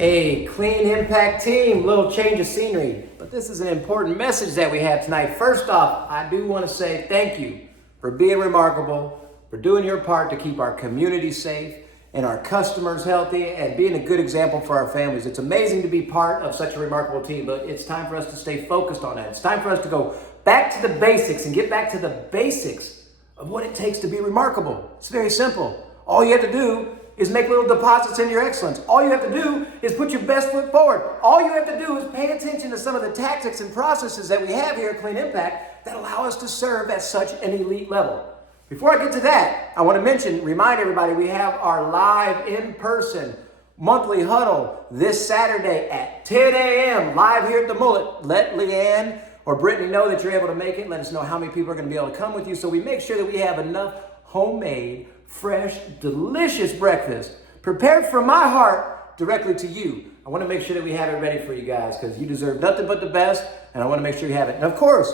Hey, Clean Impact team, little change of scenery. But this is an important message that we have tonight. First off, I do want to say thank you for being remarkable, for doing your part to keep our community safe and our customers healthy and being a good example for our families. It's amazing to be part of such a remarkable team, but it's time for us to stay focused on that. It's time for us to go back to the basics and get back to the basics of what it takes to be remarkable. It's very simple. All you have to do is make little deposits in your excellence. All you have to do is put your best foot forward. All you have to do is pay attention to some of the tactics and processes that we have here at Clean Impact that allow us to serve at such an elite level. Before I get to that, I want to remind everybody, we have our live in-person monthly huddle this Saturday at 10 a.m. live here at the Mullet. Let Leanne or Brittany know that you're able to make it. Let us know how many people are going to be able to come with you so we make sure that we have enough homemade, fresh, delicious breakfast prepared from my heart directly to you. I want to make sure that we have it ready for you guys because you deserve nothing but the best, and I want to make sure you have it. And of course,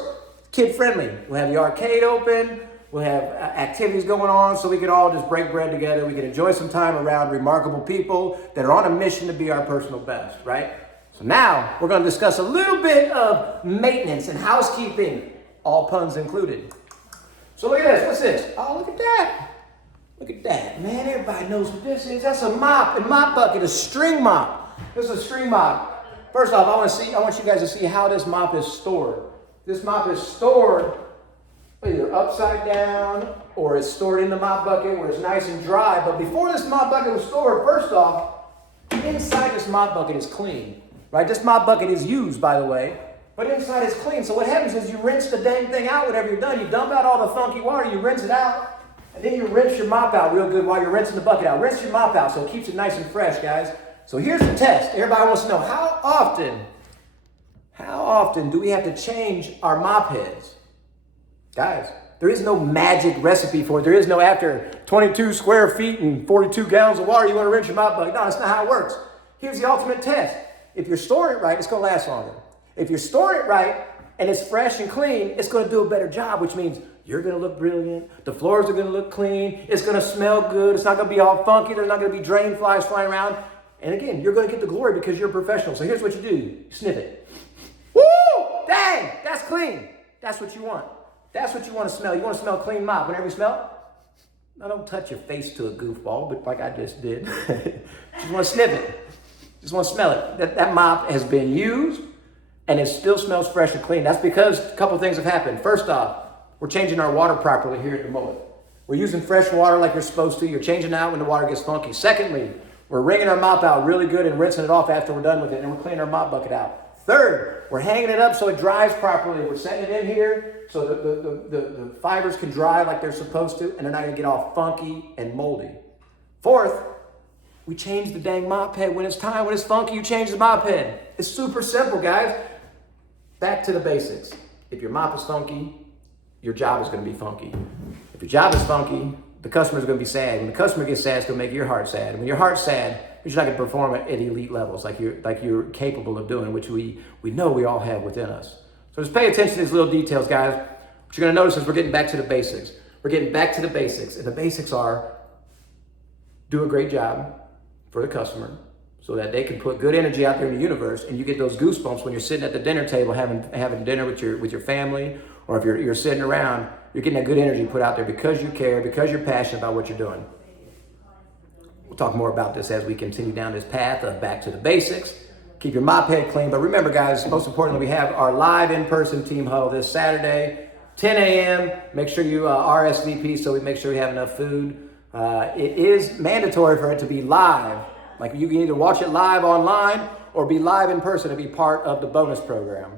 kid friendly. We'll have the arcade open. We'll have activities going on so we can all just break bread together. We can enjoy some time around remarkable people that are on a mission to be our personal best, right? So now we're going to discuss a little bit of maintenance and housekeeping, all puns included. So look at this. What's this? Oh, look at that. Look at that. Man, everybody knows what this is. That's a mop. A mop bucket, a string mop. This is a string mop. First off, I want you guys to see how this mop is stored. This mop is stored either upside down or it's stored in the mop bucket where it's nice and dry. But before this mop bucket was stored, first off, inside this mop bucket is clean, right? This mop bucket is used, by the way, but inside it's clean. So what happens is you rinse the dang thing out whenever you're done. You dump out all the funky water, you rinse it out, and then you rinse your mop out real good while you're rinsing the bucket out. Rinse your mop out so it keeps it nice and fresh, guys. So here's the test. Everybody wants to know, how often do we have to change our mop heads? Guys, there is no magic recipe for it. There is no after 22 square feet and 42 gallons of water, you want to rinse your mop bucket. No, that's not how it works. Here's the ultimate test. If you're storing it right, it's going to last longer. If you're storing it right and it's fresh and clean, it's going to do a better job, which means you're going to look brilliant. The floors are going to look clean. It's going to smell good. It's not going to be all funky. There's not going to be drain flies flying around. And again, you're going to get the glory because you're a professional. So here's what you do. You sniff it. Woo! Dang, that's clean. That's what you want. That's what you want to smell. You want to smell a clean mop. Whenever you smell it, now don't touch your face to a goofball, but like I just did. Just want to sniff it. Just want to smell it. That mop has been used and it still smells fresh and clean. That's because a couple things have happened. First off, we're changing our water properly here at the Mullet. We're using fresh water like you're supposed to. You're changing out when the water gets funky. Secondly, we're wringing our mop out really good and rinsing it off after we're done with it, and we're cleaning our mop bucket out. Third, we're hanging it up so it dries properly. We're setting it in here so the fibers can dry like they're supposed to, and they're not going to get all funky and moldy. Fourth, we change the dang mop head when it's time. When it's funky, you change the mop head. It's super simple, guys. Back to the basics. If your mop is funky, your job is going to be funky. If your job is funky, the customer's going to be sad. When the customer gets sad, it's going to make your heart sad. And when your heart's sad, you're not going to perform at elite levels like you're capable of doing, which we know we all have within us. So just pay attention to these little details, guys. What you're going to notice is we're getting back to the basics. We're getting back to the basics. And the basics are do a great job for the customer so that they can put good energy out there in the universe, and you get those goosebumps when you're sitting at the dinner table having dinner with your family, or if you're sitting around, you're getting that good energy put out there because you care, because you're passionate about what you're doing. We'll talk more about this as we continue down this path of back to the basics. Keep your mop head clean. But remember, guys, most importantly, we have our live in-person team huddle this Saturday, 10 a.m. Make sure you RSVP so we make sure we have enough food. It is mandatory for it to be live. Like you can either watch it live online or be live in person to be part of the bonus program.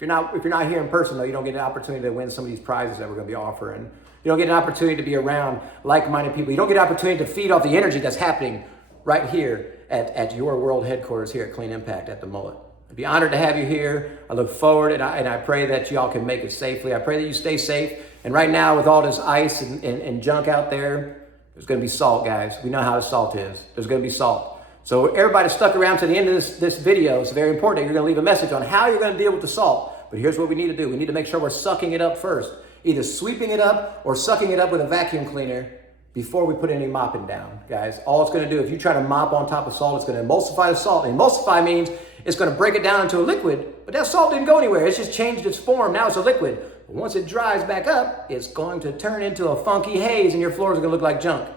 If you're not here in person, though, you don't get an opportunity to win some of these prizes that we're going to be offering. You don't get an opportunity to be around like-minded people. You don't get an opportunity to feed off the energy that's happening right here at your world headquarters here at Clean Impact at the Mullet. I'd be honored to have you here. I look forward, and I pray that y'all can make it safely. I pray that you stay safe. And right now, with all this ice and junk out there, there's going to be salt, guys. We know how the salt is. There's going to be salt. So everybody stuck around to the end of this video. It's very important that you're going to leave a message on how you're going to deal with the salt. But here's what we need to do. We need to make sure we're sucking it up first. Either sweeping it up or sucking it up with a vacuum cleaner before we put any mopping down, guys. All it's going to do, if you try to mop on top of salt, it's going to emulsify the salt. And emulsify means it's going to break it down into a liquid, but that salt didn't go anywhere. It's just changed its form. Now it's a liquid. But once it dries back up, it's going to turn into a funky haze and your floors are going to look like junk.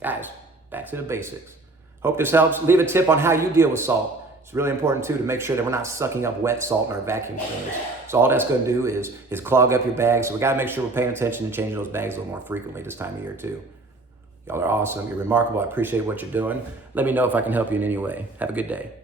Guys, back to the basics. Hope this helps. Leave a tip on how you deal with salt. It's really important too to make sure that we're not sucking up wet salt in our vacuum cleaners. So all that's going to do is clog up your bags. So we got to make sure we're paying attention and changing those bags a little more frequently this time of year too. Y'all are awesome. You're remarkable. I appreciate what you're doing. Let me know if I can help you in any way. Have a good day.